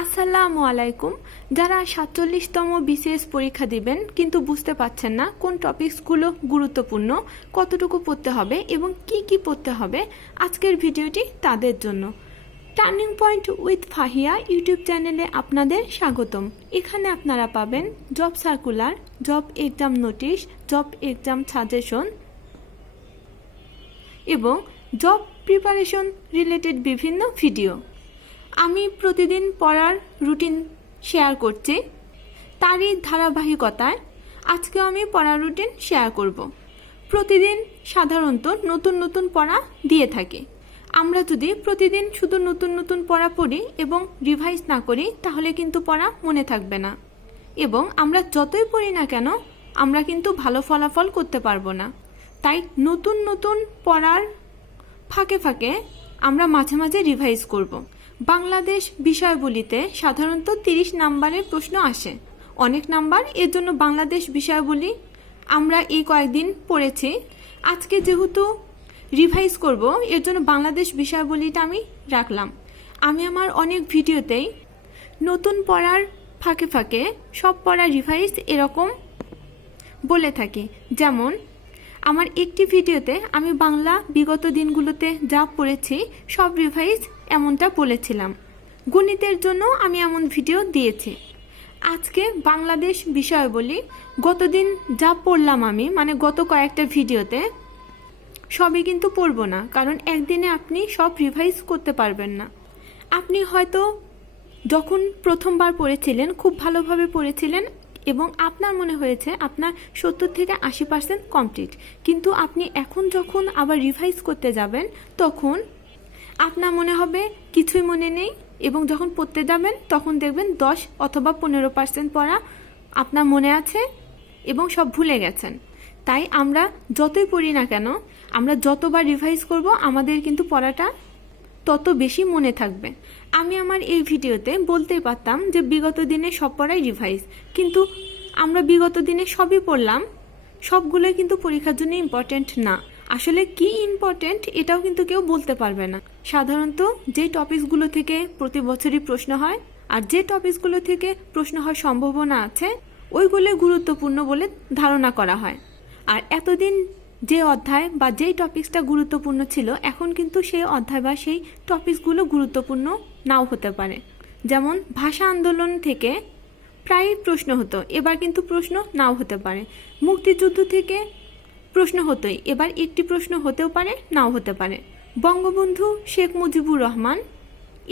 আসসালামু আলাইকুম। যারা 47তম বিসিএস পরীক্ষা দিবেন কিন্তু বুঝতে পারছেন না কোন টপিকসগুলো গুরুত্বপূর্ণ, কতটুকু পড়তে হবে এবং কি কি পড়তে হবে, আজকের ভিডিওটি তাদের জন্য। Turning point with Fahia YouTube চ্যানেলে আপনাদের স্বাগতম। এখানে আপনারা পাবেন job circular, job exam notice, job exam suggestion এবং জব প্রিপারেশন রিলেটেড বিভিন্ন ভিডিও। আমি প্রতিদিন পড়ার রুটিন শেয়ার করছি, তারই ধারাবাহিকতায় আজকেও আমি পড়ার রুটিন শেয়ার করব। প্রতিদিন সাধারণত নতুন নতুন পড়া দিয়ে থাকে। আমরা যদি প্রতিদিন শুধু নতুন নতুন পড়া পড়ি এবং রিভাইজ না করি তাহলে কিন্তু পড়া মনে থাকবে না, এবং আমরা যতই পড়ি না কেন আমরা কিন্তু ভালো ফলাফল করতে পারবো না। তাই নতুন নতুন পড়ার ফাঁকে ফাঁকে আমরা মাঝে মাঝে রিভাইজ করব। বাংলাদেশ বিষয়বলিতে সাধারণত 30 নাম্বারের প্রশ্ন আসে, অনেক নাম্বার, এর জন্য বাংলাদেশ বিষয়বলি আমরা এই কয়েকদিন পড়েছি। আজকে যেহেতু রিভাইজ করব এর জন্য বাংলাদেশ বিষয়বলিটা আমি রাখলাম। আমি আমার অনেক ভিডিওতেই নতুন পড়ার ফাঁকে ফাঁকে সব পড়া রিভাইজ এরকম বলে থাকি। যেমন আমার একটি ভিডিওতে আমি বাংলা বিগত দিনগুলোতে যা পড়েছি সব রিভাইজ এমনটা বলেছিলাম। গণিতের জন্য আমি এমন ভিডিও দিয়েছি। আজকে বাংলাদেশ বিষয়বলি গতদিন যা পড়লাম আমি, মানে গত কয়েকটা ভিডিওতে, সবই কিন্তু পড়ব না, কারণ একদিনে আপনি সব রিভাইজ করতে পারবেন না। আপনি হয়তো যখন প্রথমবার পড়েছিলেন খুব ভালোভাবে পড়েছিলেন এবং আপনার মনে হয়েছে আপনার 70 থেকে 80% কমপ্লিট, কিন্তু আপনি এখন যখন আবার রিভাইজ করতে যাবেন তখন আপনার মনে হবে কিছুই মনে নেই, এবং যখন পড়তে যাবেন তখন দেখবেন 10 অথবা 15% পড়া আপনার মনে আছে এবং সব ভুলে গেছেন। তাই আমরা যতই পড়ি না কেন, আমরা যতবার রিভাইজ করব আমাদের কিন্তু পড়াটা তত বেশি মনে থাকবে। আমি আমার এই ভিডিওতে বলতেই পারতাম যে বিগত দিনে সব পড়াই রিভাইজ, কিন্তু আমরা বিগত দিনে সবই পড়লাম, সবগুলোই কিন্তু পরীক্ষার জন্য ইম্পর্টেন্ট না। আসলে কি ইম্পর্টেন্ট এটাও কিন্তু কেউ বলতে পারবে না। সাধারণত যে টপিকসগুলো থেকে প্রতি বছরই প্রশ্ন হয় আর যে টপিকসগুলো থেকে প্রশ্ন হওয়ার সম্ভাবনা আছে ওইগুলো গুরুত্বপূর্ণ বলে ধারণা করা হয়। আর এতদিন যে অধ্যায় বা যেই টপিকসটা গুরুত্বপূর্ণ ছিল এখন কিন্তু সেই অধ্যায় বা সেই টপিকসগুলো গুরুত্বপূর্ণ নাও হতে পারে। যেমন ভাষা আন্দোলন থেকে প্রায় প্রশ্ন হতো, এবার কিন্তু প্রশ্ন নাও হতে পারে। মুক্তিযুদ্ধ থেকে প্রশ্ন হতোই, এবার একটি প্রশ্ন হতেও পারে নাও হতে পারে। বঙ্গবন্ধু শেখ মুজিবুর রহমান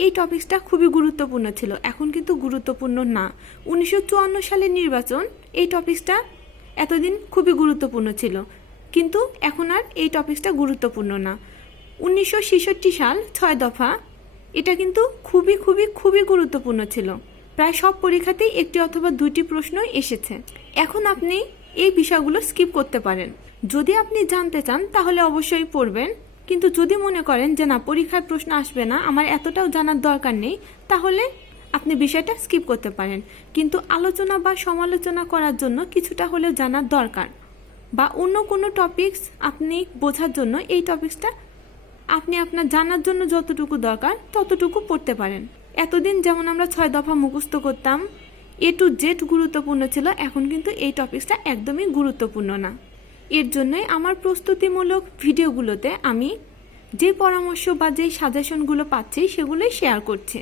এই টপিকসটা খুবই গুরুত্বপূর্ণ ছিল, এখন কিন্তু গুরুত্বপূর্ণ না। 1954 সালের নির্বাচন এই টপিকসটা এতদিন খুবই গুরুত্বপূর্ণ ছিল, কিন্তু এখন আর এই টপিকসটা গুরুত্বপূর্ণ না। 1966 সাল 6 দফা এটা কিন্তু খুবই খুবই খুবই গুরুত্বপূর্ণ ছিল, প্রায় সব পরীক্ষাতেই একটি অথবা দুইটি প্রশ্ন এসেছে। এখন আপনি এই বিষয়গুলো স্কিপ করতে পারেন। যদি আপনি জানতে চান তাহলে অবশ্যই পড়বেন, কিন্তু যদি মনে করেন যে না পরীক্ষায় প্রশ্ন আসবে না, আমার এতটাও জানার দরকার নেই, তাহলে আপনি বিষয়টা স্কিপ করতে পারেন। কিন্তু আলোচনা বা সমালোচনা করার জন্য কিছুটা হলেও জানার দরকার, বা অন্য কোনো টপিকস আপনি বোঝার জন্য এই টপিকসটা আপনি আপনার জানার জন্য যতটুকু দরকার ততটুকু পড়তে পারেন। এতদিন যেমন আমরা 6 দফা মুখস্থ করতাম, A to Z গুরুত্বপূর্ণ ছিল, এখন কিন্তু এই টপিকসটা একদমই গুরুত্বপূর্ণ না। এর জন্যই আমার প্রস্তুতিমূলক ভিডিওগুলোতে আমি যে পরামর্শ বা যেই সাজেশনগুলো পাচ্ছি সেগুলোই শেয়ার করছি।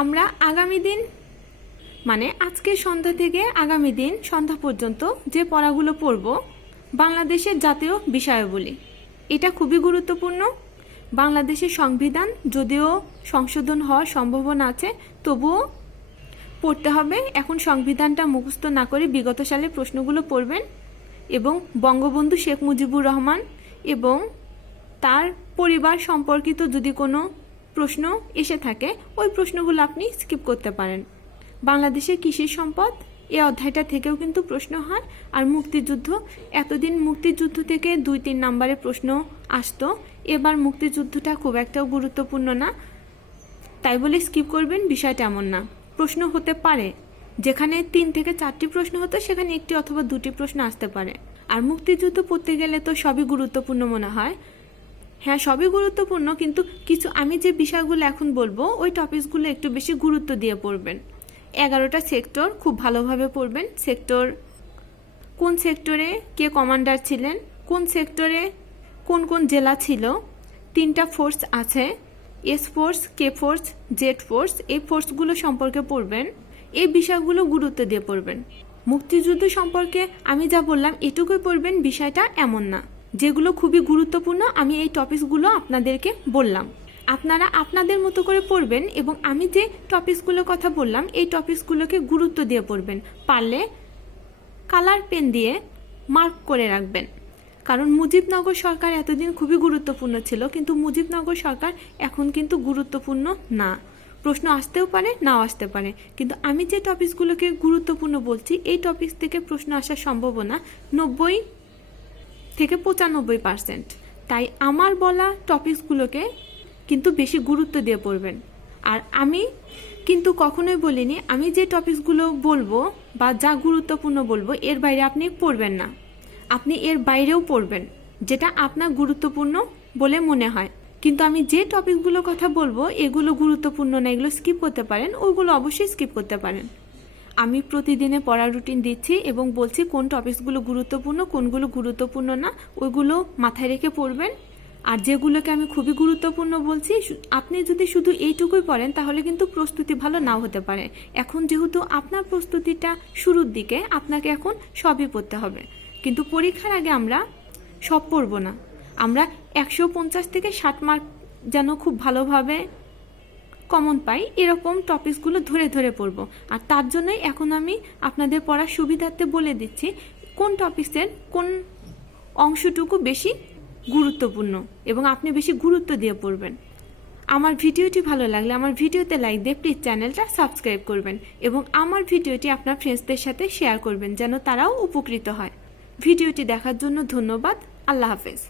আমরা আগামী দিন, মানে আজকে সন্ধ্যা থেকে আগামী দিন সন্ধ্যা পর্যন্ত যে পড়াগুলো পড়ব, বাংলাদেশের জাতীয় বিষয়াবলী, এটা খুবই গুরুত্বপূর্ণ। বাংলাদেশের সংবিধান যদিও সংশোধন হওয়ার সম্ভাবনা আছে, তবুও পড়তে হবে। এখন সংবিধানটা মুখস্থ না করে বিগত সালের প্রশ্নগুলো পড়বেন, এবং বঙ্গবন্ধু শেখ মুজিবুর রহমান এবং তার পরিবার সম্পর্কিত যদি কোনো প্রশ্ন এসে থাকে ওই প্রশ্নগুলো আপনি স্কিপ করতে পারেন। বাংলাদেশের কৃষি সম্পদ এই অধ্যায়টা থেকেও কিন্তু প্রশ্ন হয়। আর মুক্তিযুদ্ধ, এতদিন মুক্তিযুদ্ধ থেকে 2-3 নাম্বারের প্রশ্ন আসতো, এবার মুক্তিযুদ্ধটা খুব একটাও গুরুত্বপূর্ণ না, তাই বলে স্কিপ করবেন বিষয়টা এমন না। প্রশ্ন হতে পারে, যেখানে 3 থেকে 4টি প্রশ্ন হতো সেখানে 1টি অথবা 2টি প্রশ্ন আসতে পারে। আর মুক্তিযুদ্ধ পড়তে গেলে তো সবই গুরুত্বপূর্ণ মনে হয়, হ্যাঁ, সবই গুরুত্বপূর্ণ, কিন্তু কিছু আমি যে বিষয়গুলো এখন বলবো ওই টপিকসগুলো একটু বেশি গুরুত্ব দিয়ে পড়বেন। 11টা সেক্টর খুব ভালোভাবে পড়বেন। সেক্টর, কোন সেক্টরে কে কমান্ডার ছিলেন, কোন সেক্টরে কোন কোন জেলা ছিল, 3টা ফোর্স আছে, S force, K force, Z force, এই ফোর্সগুলো সম্পর্কে পড়বেন। এই বিষয়গুলো গুরুত্ব দিয়ে পড়বেন। মুক্তিযুদ্ধ সম্পর্কে আমি যা বললাম এটুকুই পড়বেন, বিষয়টা এমন না। যেগুলো খুবই গুরুত্বপূর্ণ আমি এই টপিকসগুলো আপনাদেরকে বললাম, আপনারা আপনাদের মতো করে পড়বেন এবং আমি যে টপিকসগুলোর কথা বললাম এই টপিকসগুলোকে গুরুত্ব দিয়ে পড়বেন। পারলে কালার পেন দিয়ে মার্ক করে রাখবেন, কারণ মুজিবনগর সরকার এতদিন খুবই গুরুত্বপূর্ণ ছিল, কিন্তু মুজিবনগর সরকার এখন কিন্তু গুরুত্বপূর্ণ না। প্রশ্ন আসতেও পারে, নাও আসতে পারে, কিন্তু আমি যে টপিকসগুলোকে গুরুত্বপূর্ণ বলছি এই টপিকস থেকে প্রশ্ন আসার সম্ভাবনা 90 থেকে 95%। তাই আমার বলা টপিকসগুলোকে কিন্তু বেশি গুরুত্ব দিয়ে পড়বেন। আর আমি কিন্তু কখনোই বলিনি আমি যে টপিকসগুলো বলবো বা যা গুরুত্বপূর্ণ বলবো এর বাইরে আপনি পড়বেন না। আপনি এর বাইরেও পড়বেন যেটা আপনার গুরুত্বপূর্ণ বলে মনে হয়, কিন্তু আমি যে টপিকগুলোর কথা বলবো এগুলো গুরুত্বপূর্ণ না, এগুলো স্কিপ করতে পারেন, ওইগুলো অবশ্যই স্কিপ করতে পারেন। আমি প্রতিদিনে পড়ার রুটিন দিচ্ছি এবং বলছি কোন টপিকসগুলো গুরুত্বপূর্ণ, কোনগুলো গুরুত্বপূর্ণ না, ওইগুলো মাথায় রেখে পড়বেন। আর যেগুলোকে আমি খুবই গুরুত্বপূর্ণ বলছি, আপনি যদি শুধু এইটুকুই পড়েন তাহলে কিন্তু প্রস্তুতি ভালো নাও হতে পারে। এখন যেহেতু আপনার প্রস্তুতিটা শুরুর দিকে, আপনাকে এখন সবই পড়তে হবে, কিন্তু পরীক্ষার আগে আমরা সব পড়ব না। আমরা 150 থেকে 60 মার্ক যেন খুব ভালোভাবে কমন পাই এরকম টপিকসগুলো ধরে ধরে পড়ব। আর তার জন্যই এখন আমি আপনাদের পড়ার সুবিধার্থে বলে দিচ্ছি কোন টপিকসের কোন অংশটুকু বেশি গুরুত্বপূর্ণ এবং আপনি বেশি গুরুত্ব দিয়ে পড়বেন। আমার ভিডিওটি ভালো লাগলে আমার ভিডিওতে লাইক দিয়ে প্লিজ চ্যানেলটা সাবস্ক্রাইব করবেন এবং আমার ভিডিওটি আপনার ফ্রেন্ডসদের সাথে শেয়ার করবেন যেন তারাও উপকৃত হয়। ভিডিওটি দেখার জন্য ধন্যবাদ। আল্লাহ হাফেজ।